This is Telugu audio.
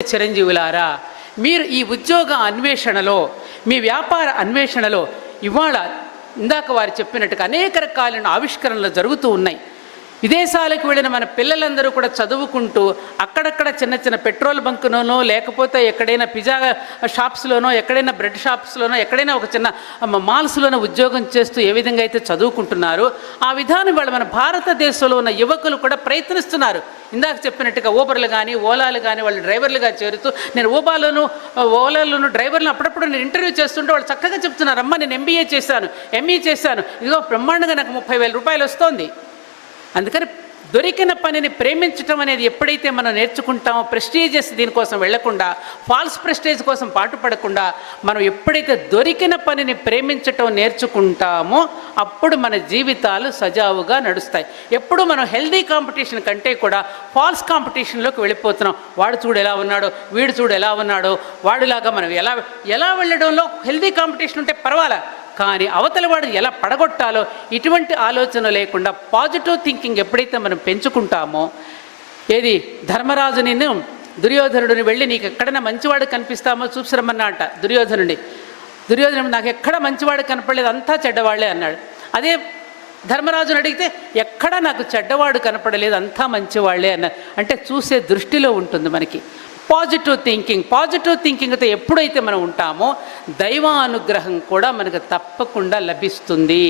చిరంజీవులారా, మీరు ఈ ఉద్యోగ అన్వేషణలో, మీ వ్యాపార అన్వేషణలో ఇవాళ ఇందాక వారు చెప్పినట్టుగా అనేక రకాలైన ఆవిష్కరణలు జరుగుతూ ఉన్నాయి. విదేశాలకు వెళ్ళిన మన పిల్లలందరూ కూడా చదువుకుంటూ అక్కడక్కడ చిన్న చిన్న పెట్రోల్ బంకులోనో, లేకపోతే ఎక్కడైనా పిజ్జా షాప్స్లోనో, ఎక్కడైనా బ్రెడ్ షాప్స్లోనో, ఎక్కడైనా ఒక చిన్న మాల్స్లోనో ఉద్యోగం చేస్తూ ఏ విధంగా అయితే చదువుకుంటున్నారో ఆ విధానం వాళ్ళు మన భారతదేశంలో ఉన్న యువకులు కూడా ప్రయత్నిస్తున్నారు. ఇందాక చెప్పినట్టుగా ఊబర్లు కానీ, ఓలాలు కానీ వాళ్ళు డ్రైవర్లుగా చేరుతూ, నేను ఓలాలోను డ్రైవర్లను అప్పుడప్పుడు నేను ఇంటర్వ్యూ చేస్తుంటే వాళ్ళు చక్కగా చెప్తున్నారు, అమ్మ నేను MBA చేశాను, ME చేశాను, ఇదిగో బ్రహ్మాండంగా నాకు 30,000 రూపాయలు వస్తోంది. అందుకని దొరికిన పనిని ప్రేమించటం అనేది ఎప్పుడైతే మనం నేర్చుకుంటామో, ప్రెస్టీజియస్ దీనికోసం వెళ్లకుండా, ఫాల్స్ ప్రెస్టేజ్ కోసం పాటుపడకుండా మనం ఎప్పుడైతే దొరికిన పనిని ప్రేమించటం నేర్చుకుంటామో అప్పుడు మన జీవితాలు సజావుగా నడుస్తాయి. ఎప్పుడు మనం హెల్దీ కాంపిటీషన్ కంటే కూడా ఫాల్స్ కాంపిటీషన్లోకి వెళ్ళిపోతున్నాం. వాడు చూడు ఎలా ఉన్నాడో, వీడు చూడు ఎలా ఉన్నాడో, వాడిలాగా మనం ఎలా వెళ్ళడంలో హెల్దీ కాంపిటీషన్ ఉంటే పర్వాలా, కానీ అవతల వాడు ఎలా పడగొట్టాలో ఇటువంటి ఆలోచన లేకుండా పాజిటివ్ థింకింగ్ ఎప్పుడైతే మనం పెంచుకుంటామో, ఏది ధర్మరాజుని దుర్యోధనుడిని వెళ్ళి నీకు ఎక్కడైనా మంచివాడు కనిపిస్తామో చూసిరమ్మన్నా అంట దుర్యోధనుడు నాకు ఎక్కడ మంచివాడు కనపడలేదు, అంతా చెడ్డవాళ్లే అన్నాడు. అదే ధర్మరాజుని అడిగితే ఎక్కడ నాకు చెడ్డవాడు కనపడలేదు, అంతా మంచివాళ్లే అన్నారు. అంటే చూసే దృష్టిలో ఉంటుంది మనకి పాజిటివ్ థింకింగ్తో ఎప్పుడైతే మనం ఉంటామో దైవానుగ్రహం కూడా మనకు తప్పకుండా లభిస్తుంది.